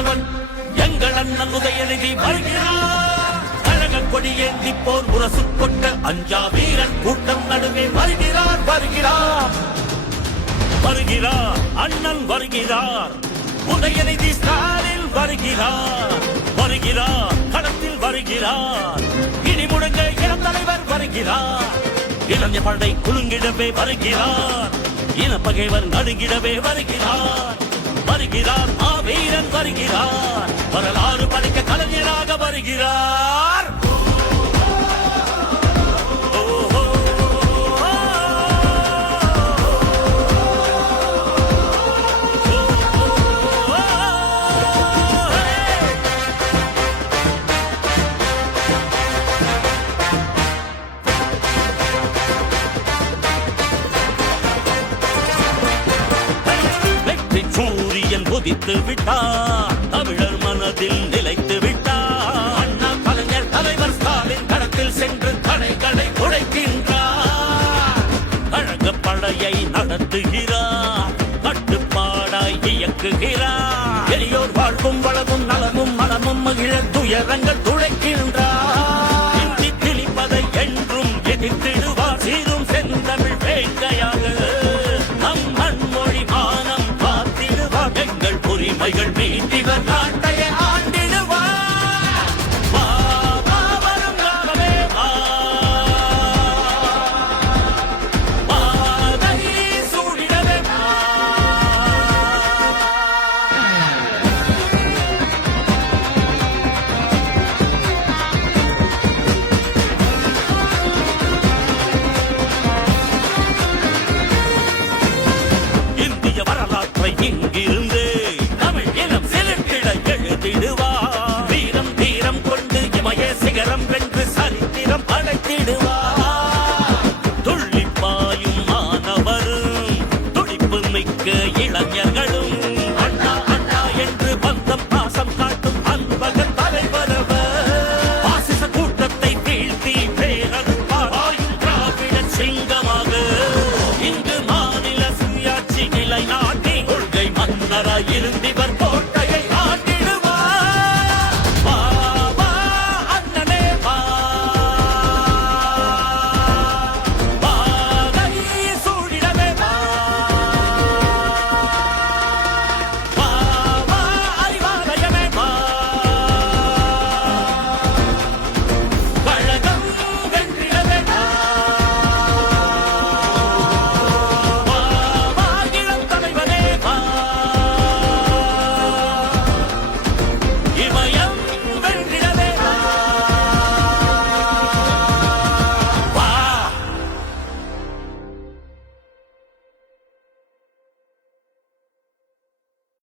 முதல்வன் எங்கள் அண்ணன் உதயநிதி வருகிறார். கழக கொடி ஏந்தி போர் முரசு கொண்ட அஞ்சா வீரன் கூட்டம் நடுவே வருகிறார் வருகிறார் வருகிறார். அண்ணன் வருகிறார். உதயநிதி ஸ்டாலின் வருகிறார் வருகிறார். களத்தில் வருகிறார். இனி முழங்க இளம் தலைவர் வருகிறார். இளைஞர் படை குலுங்கிடவே வருகிறார். இனப்பகைவர் நடுங்கிடவே வருகிறார் வருகிறார். மாவீரன் வருகிறார். வரலாறு படைக்க கலைஞராக வருகிறார். சூரியன் உதித்து விட்டார். தமிழர் மனதில் நிலைத்து விட்டார். அண்ணா கலைஞர் தலைவர் ஸ்டாலின் களத்தில் சென்று தடைகளை உடைக்கின்றார். கழக படையை நடத்துகிறார். கட்டுப்பாடாய் இயக்குகிறார். பெரியோர் வாழ்வும் வளமும் நலமும் மனமும் மகிழ துயரங்கள் துளைக்கின்றார். இந்தி திணிப்பதை என்றும் எதிர்த்திடுவார். சீரும் செந்தமிழ் வேங்கையாக நம் மண்மொழி மானம் எங்கள் உரிமைகள் மீட்டிவர்.